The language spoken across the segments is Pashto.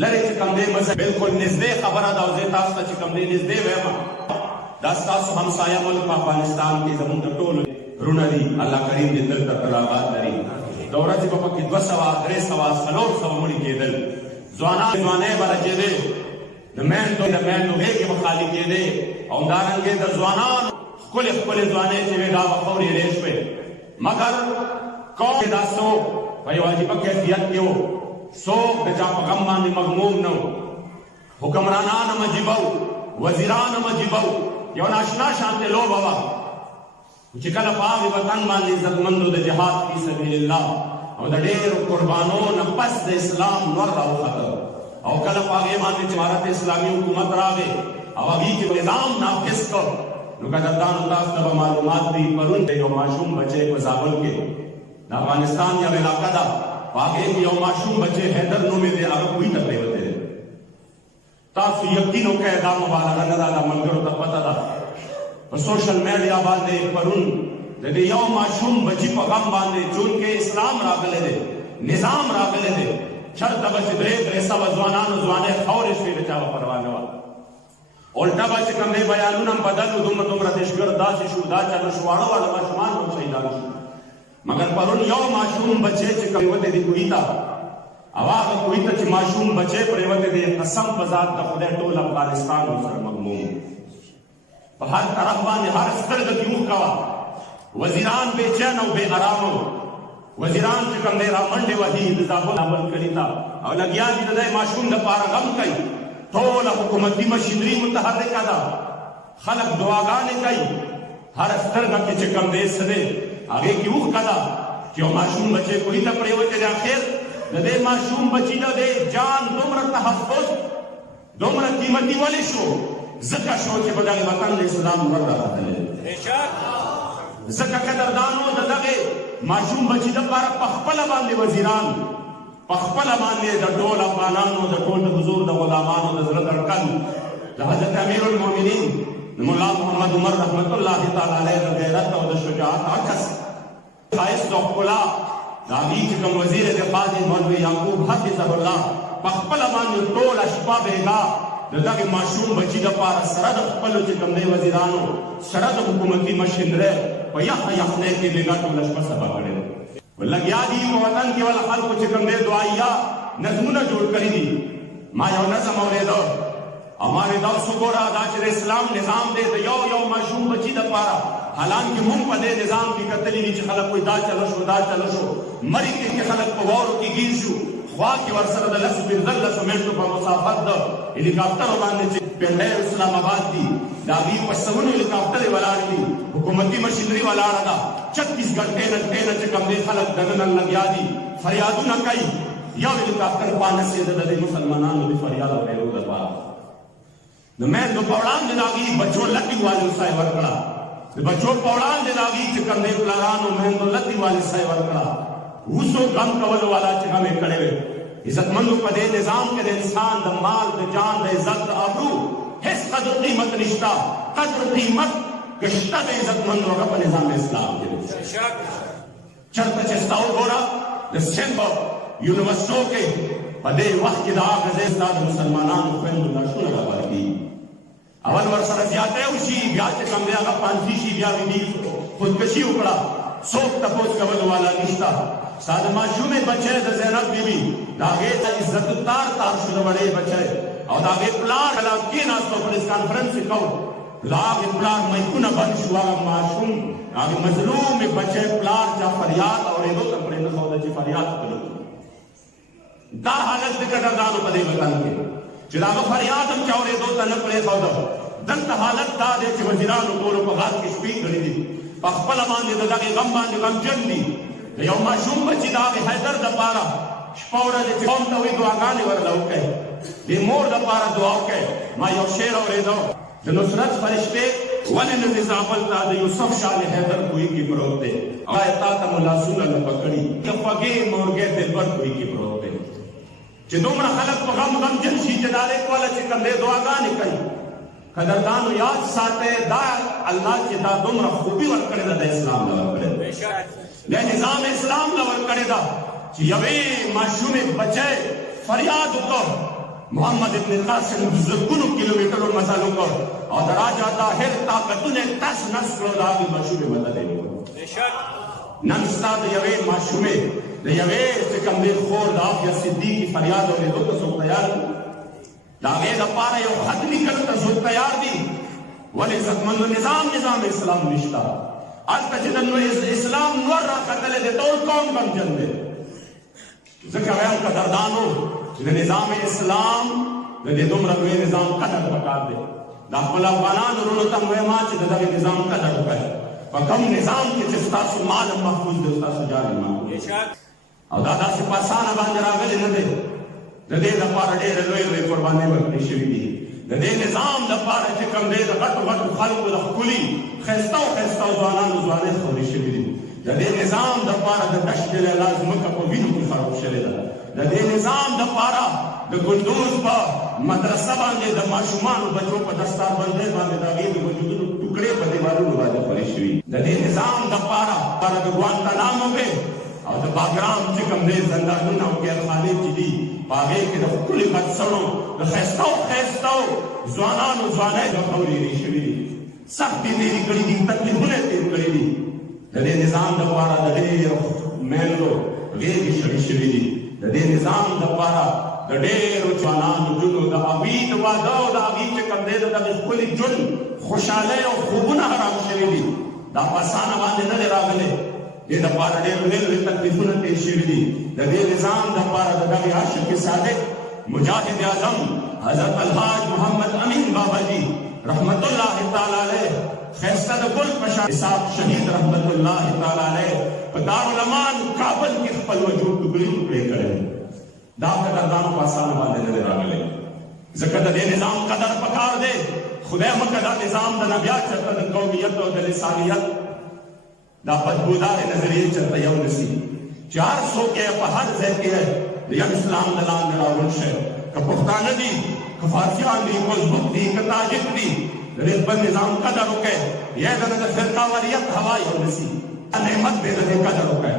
لري چې کوم دی مزه بالکل نږدې خبره ده او زه تاسو ته چې کوم دی نږدې وایم دا ستاسو همسایه ملک په افغانستان کې زموږ د ټولو رونه دي الله کریم دې تل تر آباد لري د ورځې په پکې 200 300 400 مړي کېدل ځوانۍ به راکېدې د میندو هېږې به خالي کېدې او همدارنګې د ځوانانو ښکلې ځوانۍ چې وې دا به خورې ری شوې مګر قوم دا څوک په یو عجیبه کیفیت کې و څوک د چا په غم باندې مغموم نه و حکمرانان هم عجیبه و وزیران هم عجیبه و یو ناشنا شانتې لوبه وه چې کله په هغې وطن باندې عزتمندو د جهاد فی سبیل الله او د ډېرو قربانو نه پس د اسلام نور راوخته او کله په هغې باندې چې امارت اسلامي حکومت راغی او هغې کې نظام نافذ کړ نو قدردانو تاسو ته به معلومات دي پرون یو ماشوم بچی په زابل کې د افغانستان یو علاقه ده په هغې کې یو ماشوم بچی حیدر نومې دی هغه کوهي ته پرېوتی دی تاسو یقین وکړئ دا مبالغه نه ده دا ملګرو ته پته ده په سوشل میډیا باندې پرون د دې یو ماشوم بچي په غم باندې چونکې اسلام راغلی دی نظام راغلی دی چرته به چې 300 ځوانانو ځوانۍ خورې شوې د چا به پروا نه وه الټه به چې کوم دی بیانونه هم بدل و دومره دهشتګرد داسې شو دا چلو شو واړه ماشومان هم شهیدان شو مګر پرون یو ماشوم بچی چې پرېوتی دی کوهي ته او هغه کوهي ته چې ماشوم بچی پرېوتی دی قسم په ذات د خدای ټول افغانستان ورسره مغموم په هر طرف باندې هر سترګه کې اوښکه وه وزیران بېچین او بې ارامه وو وزیران چې کوم دی رامنډې وهي د زابل کلي ته او لګیا دي د دې ماشوم دپاره غم کوي ټوله حکومتي مشینري متحرکه ده خلک دعاګانې کوي هر سترګه کې چې کوم دی څه دی هغې کې اوښکه ده چې یو ماشوم بچی کوهي ته پرېوتی دی اخر د دې ماشوم بچي د دې جان دومره تحفظ دومره قیمتي ولې شو ځکه شو چې په دغې وطن د اسلام نور راغلی ځکه قدردانو د دغې ماشوم بچي دپاره په خپله باندې وزیران په خپله باندې د ټول افغانانو د ټول د حضور د غلامانو د زړه دړکن د حضرت امیر المؤمنین د ملا محمد عمر رحمت الله تعالی علیه د غیرت او د شجاعت عکس ښایست او ښکلا د هغې چې کوم وزیر دفاع دی مولوي یعقوب حفظه الله په خپله باندې ټوله شپه بېګا د دغې ماشوم بچي دپاره سره د خپلو چې کوم دی وزیرانو سره د حکومتي مشینرۍ په یخنۍ کې بېګا ټوله شپه سبا کړې ده لګیا دي په وطن کې ول خلکو چې کوم دی دعایه نظمونه جوړ کړي دي ما یو نظم اورېده او ما وې دا اوس وګوره دا چې د اسلام نظام دی د یو ماشوم بچي دپاره حالانکې مونږ په دې نظام کې کتلي دي چې خلک وایي دا چلو شو مري کې خلک په واورو کې ګیر شو خوا کې ورسره د 10-15 منټو په مسافت د هلیکاپټرو باندې چې پنډۍ اسلام آباد دي د هغې په سلونو هلیکاپټرې ولاړې دي حکومتي مشینري ولاړه ده 36 ګنټې نه چې کوم دی خلک دننه لګیا دي فریادونه کوي یو هلیکاپټر پانسېده د دې مسلمانانو د فریاد اورېدو دپاره د میندو په وړاندې د هغې بچو لټې والو سای ورکړه د بچو په وړاندې د هغې چې کوم دی پلارانو میندو لټې والې سای ورکړه اوسو غم کولو والا چې غم یې کړی وی عزتمندو په دې نظام کې د انسان د مال د جان د عزت د ابرو هیڅ قدر قیمت نشته قدر قیمت که شته د عزتمندو هغه په نظام اسلام کې چېرته چې ستا وګوره د سند په یونیورسټو کې په دې وخت کې د هغه ځای ستا د مسلمانانو خویندو لاشونه راپاره کېږي اول ورسره زیاتی وشي بیا چې کوم دی هغه پانسي شي بیا وي خودکشي وکړه څوک تپوس کولو والا نشته ستا د ماشومې بچی د زینب بیبي د هغې ته عزت الدار تار شو د وړې بچی او د هغې پلار کله کېناستو پریس کانفرنس یې کوو د هغې پلار میکونه بند شو هغه ماشوم هغې مظلومې بچی پلار چا فریاد اورېدو ته پرې نه ښوده چې فریاد پرې دا حالت د قدردانو په دې وطن کې چې د هغه فریاد هم چا اورېدو ته نه پرې ښوده دلته حالت دا دی چې وزیرانو ټولو په غار کې شپې کړي دي په خپله باندې د دغې غم باندې غمجن دي د یو ماشوم بچي د هغې حیدر دپاره شپه ورځې چې قوم ته وایي دعاګانې ورله وکړئ د مور دپاره دعا وکړئ ما یو شعر اورېده د نصرت فرشتې ولې نه دې زابل ته د یوسف شاه حیدر کوهي کې پروت دی آیا تا ته مو لاسونه نه پکړي د خوږې مورګې دلبر کوهي کې پروت دی چې دومره خلک په غم غمجن شي چې دا لیک والا چې کوم دی دعاګانې کوي قدردانو یاد ساتئ دا الله چې دا دومره خوبي ورکړې ده د اسلام نه ورکړې د نظام اسلام نه ورکړې ده چې یوې ماشومې بچی فریاد وکړ محمد ابن قاسم زرګونو کیلومترو مزل وکړ او د راجا طاهر طاقتونه تس نس کړو د هغې ماشومې مدد یې وکړو. نن ستا د یوې ماشومې د یوې چې کوم دی خور د عافیه صدیقي فریاد اورېدو ته څوک تیار دي؟ د هغې دپاره یو خط لیکلو ته څوک تیار دي؟ ولې عزتمندو نظام اسلام نشته. هلته چې د اسلام نور راختلی دی ټول قوم غمجن دی. ځکه وایم قدردانو چې د نظام اسلام د دې دومره لوی نظام قدر پکار دی. دا خپل افغانانو وروڼو ته وایم چې د دغه نظام قدر وکړئ. په کوم نظام کې چې ستاسو مال محفوظ دی ستاسو جان محفوظ او دا داسې په اسانه باندې راغلی نه دی. د دې لپاره ډېرې لویې قربانۍ ورکړې شوي دي. د دې نظام لپاره چې کوم دی د غټو خلکو د ښکلي ښایسته ځوانانو ځوانۍ خورې شوي دي. د دې نظام دپاره د دشت لیلا ځمکه په وینو کې خراب شوې ده. د دې نظام دپاره د ګلدوز په مدرسه باندې د ماشومانو بچو په دستاربندۍ باندې د هغې د وجودونو ټوکړې په دیوالونو باندې خورې شوي. د دې نظام دپاره د ګوانتانامو کې او د باګرام چې کوم دی زندانونه او قیدخانې چې دي په هغې کې د ښکلي بچسڼو د ښایسته ځوانانو ځوانۍ د خورېرې شوي دي. سختې تېرې کړي دي، تکلیفونه یې تېر کړي دي. د دې نظام دپاره د ډېرو میندو غېږې شړې شوي دي. د دې نظام دپاره د ډېرو ځوانانو جونو د هغوی د واده او د هغوی چې کوم دی د دغې ښکلي ژوند خوشحالۍ او خوبونه حرام شوي دي. دا په اسانه باندې نه دی راغلی. دې دپاره ډېر لوی تکلیفونه تېر شوي دي. د دې نظام دپاره د دغې عاشق صادق مجاهد اعظم حضرت الحاج محمد امین بابا جي رحمت الله تعالی علیه ښایسته د ګل په شان اسحاق شهید رحمت الله تعالی علیه په دارالمان کابل کې خپل وجود ټوکړې ټوکړې کړی. دا قدردانو په اسانه باندې نه دی راغلی. ځکه د دې نظام قدر پکار دی. خدای مکه دا نظام د نبیا چېرته د قومیت او د لسانیت دا بدبودارې نظریې چېرته یو نسي چې هر څوک یې په هر ځای کې د یو اسلام د لاندې راوړل شي. که پښتانه دي، که فارسیان دي، که ازبک دي، که تاجک دي، د دې بل نظام قدر وکړئ. یا د فرقاواریت هوا یو نسي. نعمت دی د دې قدر وکړئ.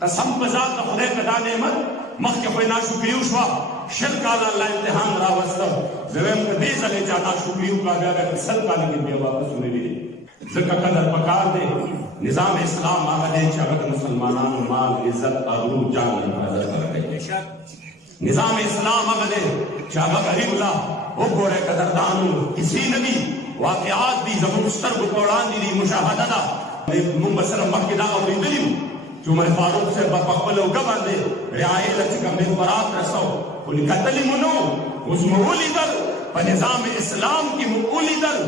قسم په ذات د خدای که دا نعمت مخکې خو یې ناشکري وشوه، شل کاله الله امتحان راوسته. زه وایم که دې ځل یې چا ناشکري وکړه بیا به سل کاله کې بیا واپس ولري. ځکه قدر پکار دی. نظام اسلام هغه دی چې هغه د مسلمانانو مال، عزت، ابرو، جان حفاظت کوي. نظام اسلام هغه دی چې هغه غریب له وګورئ قدردانو کسی نه دي، واقعات دي زموږ سترګو په وړاندې دي، مشاهده ده. موږ به سره مخکې دا اورېدلي وو چې عمر فاروق صاحب به په خپله اوږه باندې رعایې له چې کوم دی خوراک رسو، خو کتلي مو نه وو. اوس مو ولیدل په نظام اسلام کې مو ولیدل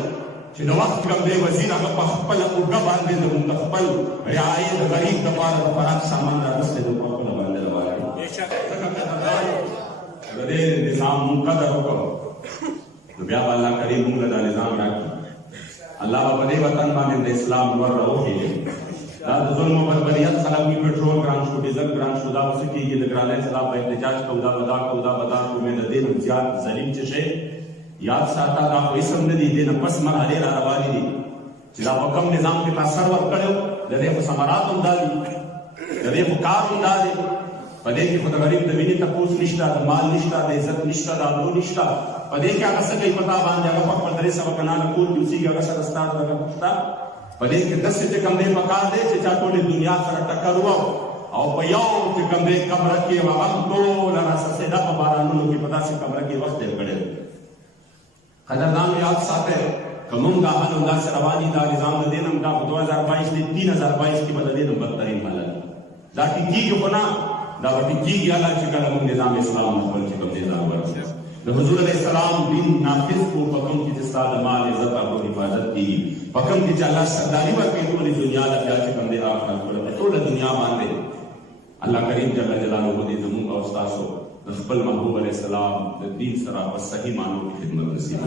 چې د وخت کوم دی وزیر هغه په خپله اوږه باندې زموږ د خپل رعایې د غریب دپاره د خوراک سامان راوستی دی په خپله باندې راوړی. د دې نظام مونږ قدر وکړو نو بیا به الله کریم مونږ له دا نظام راکړي. الله به په دې وطن باندې د اسلام نور راوخېږي. دا د ظلم او بربریت خلک وي، پټرول ګران شو، ډیزل ګران شو، دا اوس کېږي د ګرانۍ خلاف به احتجاج کوو، دا به دا کوو، دا به دا کوو. مې د دې نه زیات ظلم چې شی یاد ساته دا خو اسم نه دي. دې نه پس مرحلې را روانې دي چې دا په کوم نظام کې تا سر ورکړی و. د دې خو ثمرات هم دا دي، د دې خو کار هم دا دی. په دې کې خو د غریب د وینې تپوس نشته، د مال نشته، د عزت نشته، د ابرو نشته. په دې کې هغه څه کوي په تا باندې، هغه په خپل 300 کلانه کور کې اوسېږي، هغه سره ستا دغه شته. په دې کې داسې چې کوم دی پکار دی چې چا ټولې دنیا سره ټکر وو او په یو چې کوم دی کمره کې هغه هم ټوله راسسېده په بارانونو کې، په داسې کمره کې وخت تېر کړی. قدردانو یاد ساتئ که موږ دا حال همداسې روان دي، دا نظام د دې نه دا په 2022 کې 3022 کې به د دې نه بدترین حالت دا ټیکېږي خو نه، دا به ټیکېږي هغه چې کله موږ نظام اسلام خپل چې کوم دی ځان ورکړو. د حضور علیه السلام دین نافظ کو په کوم کې چې ستا د مال، عزت او حفاظت کېږي، په کوم کې چې الله سرداري ورکوي ټولې دنیا له بیا چې کوم دی آخرت ورته ټوله دنیا باندې الله کریم جل جلاله دې زموږ او ستاسو د خپل محبوب علیه السلام د دین سره په صحیح معنو کې خدمت نصیب